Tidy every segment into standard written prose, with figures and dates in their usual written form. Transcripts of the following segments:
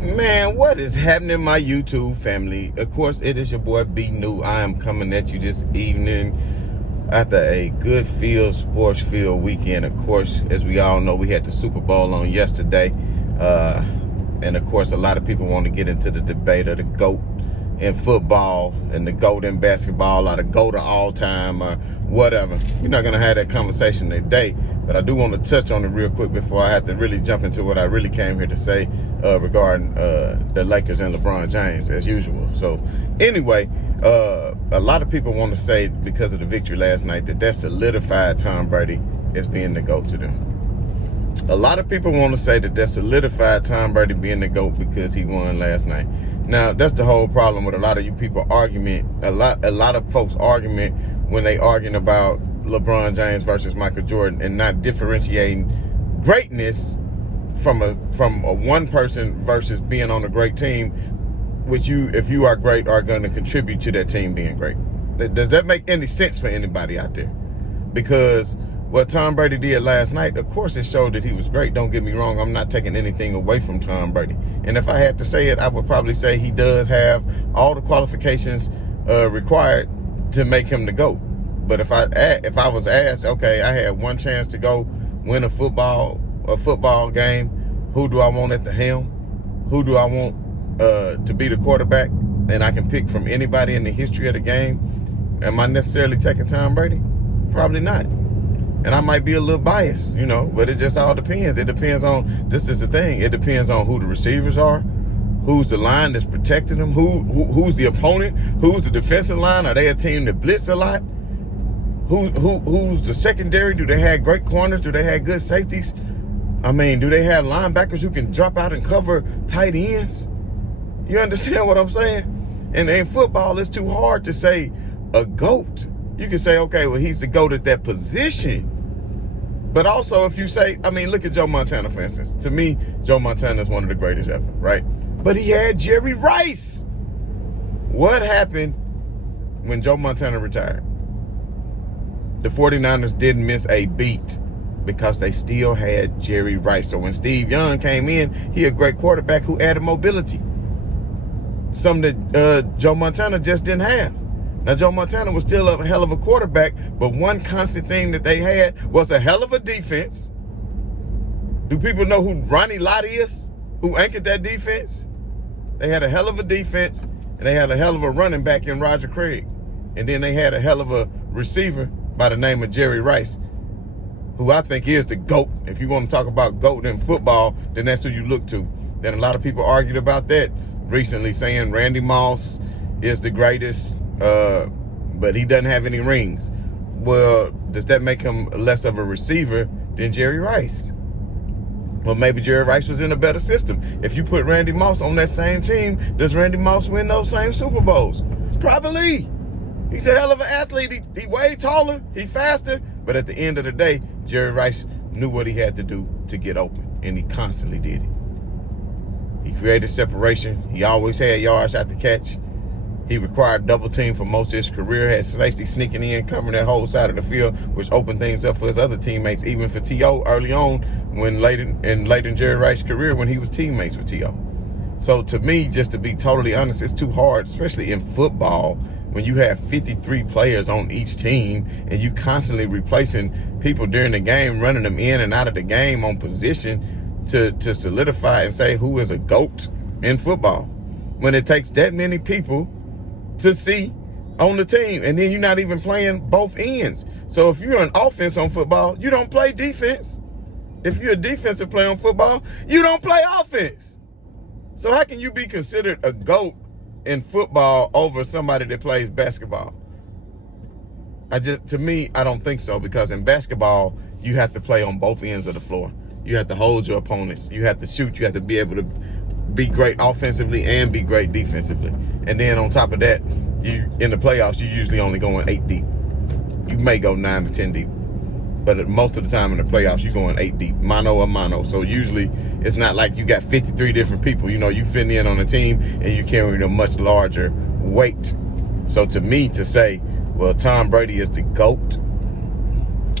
Man, what is happening, my YouTube family? Of course, it is your boy B New. I am coming at you this evening after a good sports field weekend. Of course, as we all know, we had the Super Bowl on yesterday. And of course, a lot of people want to get into the debate of the GOAT in football and the GOAT in basketball, or the GOAT of all time, or whatever. We're not going to have that conversation today, but I do want to touch on it real quick before I have to really jump into what I really came here to say regarding the Lakers and LeBron James, as usual. So anyway, a lot of people want to say, because of the victory last night, that solidified Tom Brady as being the GOAT to them. A lot of people want to say that solidified Tom Brady being the GOAT because he won last night. Now, that's the whole problem with a lot of you people argument. A lot of folks argument when they arguing about LeBron James versus Michael Jordan and not differentiating greatness from a one person versus being on a great team, which if you are great, are going to contribute to that team being great. Does that make any sense for anybody out there? Because what Tom Brady did last night, of course, it showed that he was great. Don't get me wrong. I'm not taking anything away from Tom Brady. And if I had to say it, I would probably say he does have all the qualifications required to make him the GOAT. But if I was asked, okay, I had one chance to go win a football game, who do I want at the helm? Who do I want to be the quarterback? And I can pick from anybody in the history of the game. Am I necessarily taking Tom Brady? Probably not. And I might be a little biased, but it just all depends. It depends on, this is the thing, it depends on who the receivers are, who's the line that's protecting them, who's the opponent, who's the defensive line. Are they a team that blitz a lot? Who's the secondary? Do they have great corners? Do they have good safeties? I mean, do they have linebackers who can drop out and cover tight ends? You understand what I'm saying? And in football, it's too hard to say a GOAT. You can say, okay, well, he's the GOAT at that position. But also, if you say, look at Joe Montana, for instance. To me, Joe Montana is one of the greatest ever, right? But he had Jerry Rice. What happened when Joe Montana retired? The 49ers didn't miss a beat because they still had Jerry Rice. So when Steve Young came in, he a great quarterback who added mobility. Something that Joe Montana just didn't have. Now, Joe Montana was still a hell of a quarterback, but one constant thing that they had was a hell of a defense. Do people know who Ronnie Lott is, who anchored that defense? They had a hell of a defense, and they had a hell of a running back in Roger Craig. And then they had a hell of a receiver by the name of Jerry Rice, who I think is the GOAT. If you want to talk about GOAT in football, then that's who you look to. Then a lot of people argued about that recently, saying Randy Moss is the greatest, but he doesn't have any rings. Well, does that make him less of a receiver than Jerry Rice? Well, maybe Jerry Rice was in a better system. If you put Randy Moss on that same team, does Randy Moss win those same Super Bowls? Probably. He's a hell of an athlete. He way taller. He faster. But at the end of the day, Jerry Rice knew what he had to do to get open, and he constantly did it. He created separation. He always had yards after catch. He required double team for most of his career, had safety sneaking in, covering that whole side of the field, which opened things up for his other teammates, even for T.O. early on, when late in Jerry Rice's career, when he was teammates with T.O. So to me, just to be totally honest, it's too hard, especially in football, when you have 53 players on each team and you constantly replacing people during the game, running them in and out of the game on position to solidify and say who is a GOAT in football, when it takes that many people to see on the team, and then you're not even playing both ends. So if you're an offense on football, you don't play defense. If you're a defensive player on football, you don't play offense. So how can you be considered a GOAT in football over somebody that plays basketball? To me, I don't think so, because in basketball, you have to play on both ends of the floor. You have to hold your opponents. You have to shoot. You have to be able to be great offensively and be great defensively. And then on top of that, in the playoffs, you're usually only going 8 deep. You may go 9 to 10 deep. But most of the time in the playoffs, you're going 8 deep, mano a mano. So usually it's not like you got 53 different people. You fit in on a team and you carry a much larger weight. So to me, to say, well, Tom Brady is the GOAT,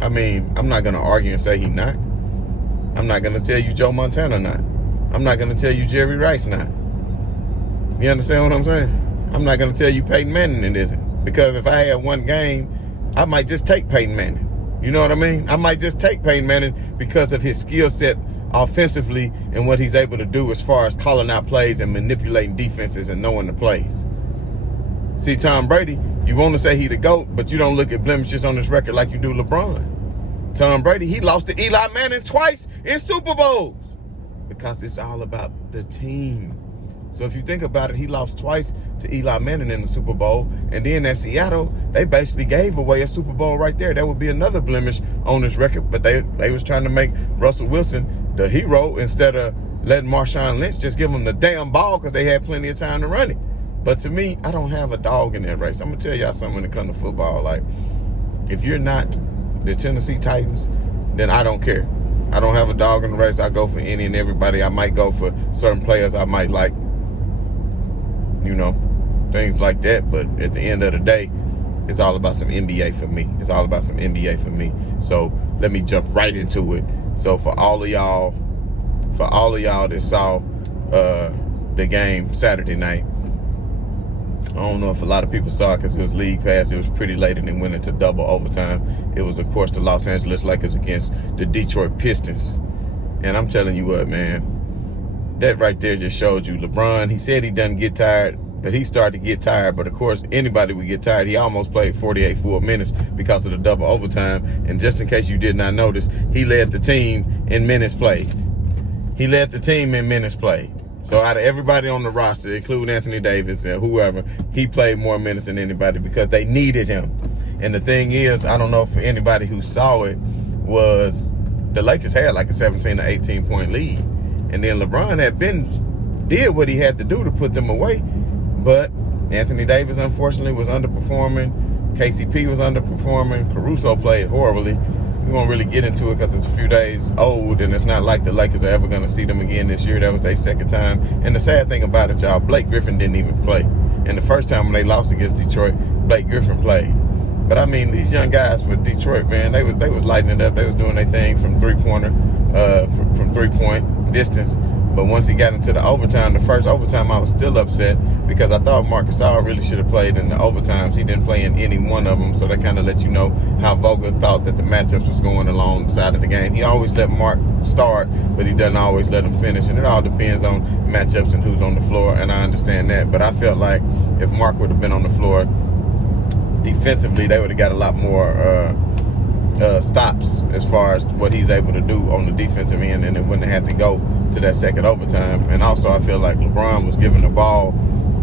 I'm not going to argue and say he's not. I'm not going to tell you Joe Montana not. I'm not going to tell you Jerry Rice not. You understand what I'm saying? I'm not going to tell you Peyton Manning it isn't. Because if I had one game, I might just take Peyton Manning. You know what I mean? I might just take Peyton Manning because of his skill set offensively and what he's able to do as far as calling out plays and manipulating defenses and knowing the plays. See, Tom Brady, you want to say he the GOAT, but you don't look at blemishes on his record like you do LeBron. Tom Brady, he lost to Eli Manning twice in Super Bowls because it's all about the team. So if you think about it, he lost twice to Eli Manning in the Super Bowl. And then at Seattle, they basically gave away a Super Bowl right there. That would be another blemish on his record. But they was trying to make Russell Wilson the hero instead of letting Marshawn Lynch just give him the damn ball because they had plenty of time to run it. But to me, I don't have a dog in that race. I'm going to tell y'all something when it comes to football. Like, if you're not the Tennessee Titans, then I don't care. I don't have a dog in the race. I go for any and everybody. I might go for certain players I might like. You know, things like that. But at the end of the day, it's all about some NBA for me. It's all about some NBA for me. So let me jump right into it. So for all of y'all that saw the game Saturday night, I don't know if a lot of people saw it because it was league pass. It was pretty late and it went into double overtime. It was, of course, the Los Angeles Lakers against the Detroit Pistons. And I'm telling you what, man, that right there just showed you LeBron. He said he doesn't get tired, but he started to get tired. But, of course, anybody would get tired. He almost played 48 full minutes because of the double overtime. And just in case you did not notice, he led the team in minutes played. He led the team in minutes played. So out of everybody on the roster, including Anthony Davis and whoever, he played more minutes than anybody because they needed him. And the thing is, I don't know for anybody who saw it, was the Lakers had like a 17 to 18 point lead. And then LeBron did what he had to do to put them away. But Anthony Davis, unfortunately, was underperforming. KCP was underperforming. Caruso played horribly. We won't really get into it because it's a few days old, and it's not like the Lakers are ever going to see them again this year. That was their second time. And the sad thing about it, y'all, Blake Griffin didn't even play. And the first time when they lost against Detroit, Blake Griffin played. But, I mean, these young guys for Detroit, man, they was lighting it up. They was doing their thing from three-pointer, from three-point distance. But once he got into the overtime, the first overtime, I was still upset because I thought Marcus Gasol really should have played in the overtimes. He didn't play in any one of them, so that kind of lets you know how Vogel thought that the matchups was going along the side of the game. He always let Mark start, but he doesn't always let him finish, and it all depends on matchups and who's on the floor, and I understand that. But I felt like if Mark would have been on the floor defensively, they would have got a lot more stops as far as what he's able to do on the defensive end, and it wouldn't have had to go to that second overtime. And also, I feel like LeBron was giving the ball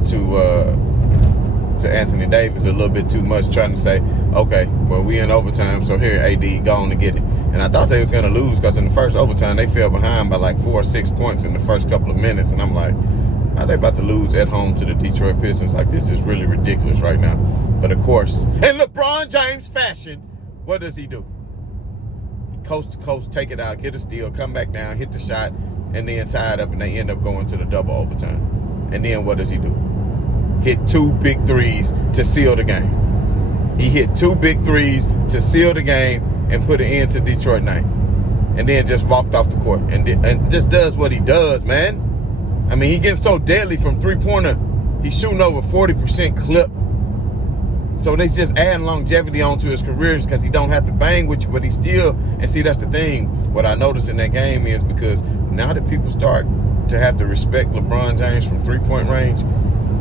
to Anthony Davis a little bit too much, trying to say, okay, well, we in overtime, so here, AD, go on to get it. And I thought they was going to lose because in the first overtime, they fell behind by like 4 or 6 points in the first couple of minutes. And I'm like, how they about to lose at home to the Detroit Pistons? Like, this is really ridiculous right now. But, of course, in LeBron James fashion, what does he do? He coast to coast, take it out, get a steal, come back down, hit the shot, and then tie it up, and they end up going to the double overtime. And then what does he do? Hit 2 big threes to seal the game. He hit 2 big threes to seal the game and put an end to Detroit night. And then just walked off the court and just does what he does, man. I mean, he gets so deadly from three-pointer. He's shooting over 40% clip. So they just adding longevity onto his career because he don't have to bang with you, but he still, and see, that's the thing. What I noticed in that game is because now that people start to have to respect LeBron James from three-point range,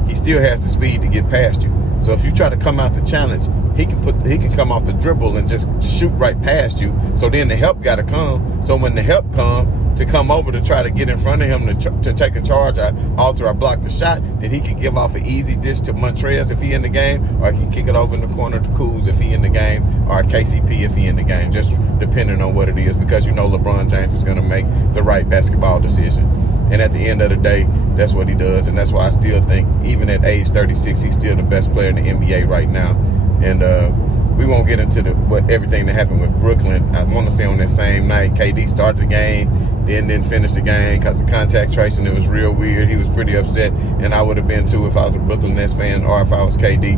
he still has the speed to get past you. So if you try to come out to challenge, he can come off the dribble and just shoot right past you. So then the help got to come. So when the help to come over to try to get in front of him to take a charge, I alter or block the shot, then he can give off an easy dish to Montrez if he in the game, or he can kick it over in the corner to Kuz if he in the game, or KCP if he in the game, just depending on what it is, because you know LeBron James is going to make the right basketball decision. And at the end of the day, that's what he does. And that's why I still think, even at age 36, he's still the best player in the NBA right now. And we won't get into everything that happened with Brooklyn. I want to say on that same night, KD started the game, then didn't finish the game because of contact tracing. It was real weird. He was pretty upset. And I would have been too if I was a Brooklyn Nets fan, or if I was KD.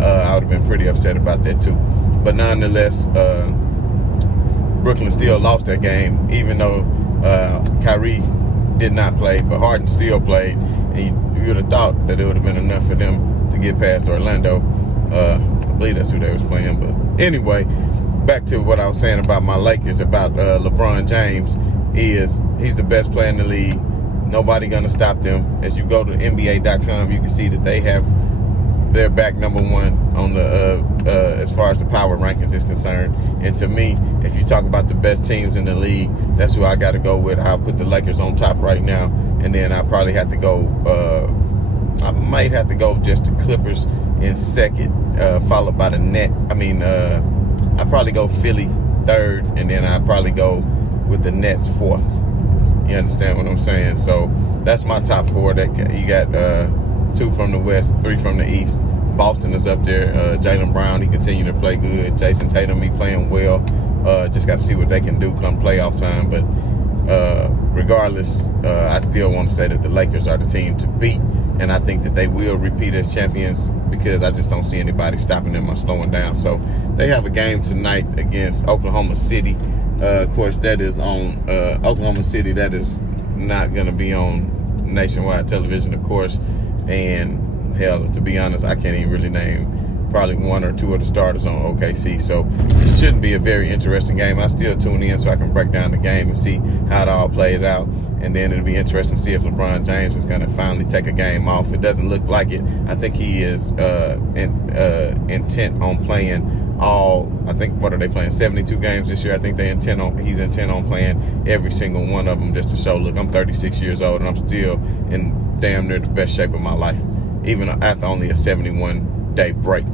I would have been pretty upset about that too. But nonetheless, Brooklyn still lost that game, even though Kyrie did not play, but Harden still played. And you would have thought that it would have been enough for them to get past Orlando. I believe that's who they was playing. But anyway, back to what I was saying about my Lakers, about LeBron James. He's the best player in the league. Nobody gonna stop them. As you go to NBA.com, you can see that they're back number one on the as far as the power rankings is concerned. And to me, if you talk about the best teams in the league, that's who I got to go with. I'll put the Lakers on top right now, and then I probably have to go. I might have to go just the Clippers in second, followed by the Net. I probably go Philly third, and then I probably go with the Nets fourth. You understand what I'm saying? So that's my top four. That you got 2 from the West, 3 from the East. Boston is up there. Jaylen Brown, he continued to play good. Jason Tatum, he playing well. Just got to see what they can do come playoff time. But regardless, I still want to say that the Lakers are the team to beat. And I think that they will repeat as champions because I just don't see anybody stopping them or slowing down. So they have a game tonight against Oklahoma City. Of course, that is on Oklahoma City. That is not going to be on nationwide television, of course. And hell, to be honest, I can't even really name probably 1 or 2 of the starters on OKC. So it shouldn't be a very interesting game. I still tune in so I can break down the game and see how it all played out. And then it'll be interesting to see if LeBron James is going to finally take a game off. It doesn't look like it. I think he is intent on playing what are they playing, 72 games this year? I think he's intent on playing every single one of them just to show, look, I'm 36 years old and I'm still in damn near the best shape of my life, even after only a 71-day break,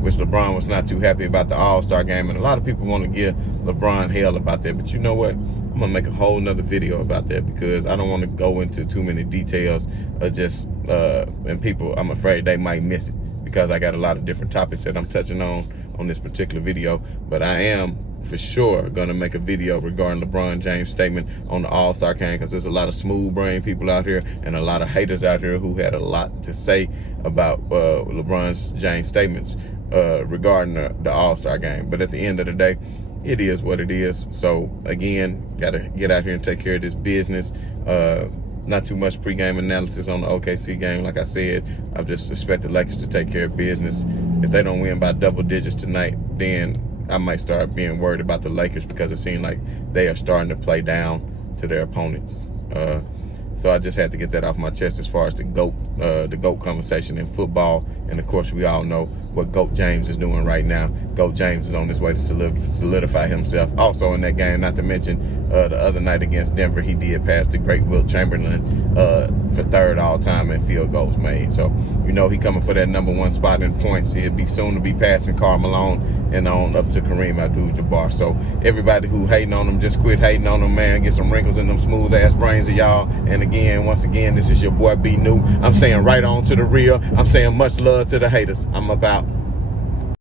which LeBron was not too happy about the All-Star game. And a lot of people want to give LeBron hell about that. But you know what? I'm going to make a whole nother video about that because I don't want to go into too many details of just, and people, I'm afraid they might miss it because I got a lot of different topics that I'm touching on this particular video. But I am for sure going to make a video regarding LeBron James' statement on the All-Star game because there's a lot of smooth brain people out here and a lot of haters out here who had a lot to say about LeBron James' statements regarding the All-Star game. But at the end of the day, it is what it is. So again, got to get out here and take care of this business. Not too much pregame analysis on the OKC game. Like I said, I just expect the Lakers to take care of business. If they don't win by double digits tonight, then I might start being worried about the Lakers because it seems like they are starting to play down to their opponents. So I just had to get that off my chest as far as the GOAT conversation in football. And of course, we all know what GOAT James is doing right now. GOAT James is on his way to solidify himself. Also in that game, not to mention the other night against Denver, he did pass the great Wilt Chamberlain for third all-time in field goals made. So, you know, he coming for that number 1 spot in points. He'll be soon to be passing Karl Malone and on up to Kareem Abdul-Jabbar. So everybody who hating on him, just quit hating on him, man. Get some wrinkles in them smooth-ass brains of y'all. And again, once again, this is your boy B New. I'm saying right on to the real. I'm saying much love to the haters. I'm about.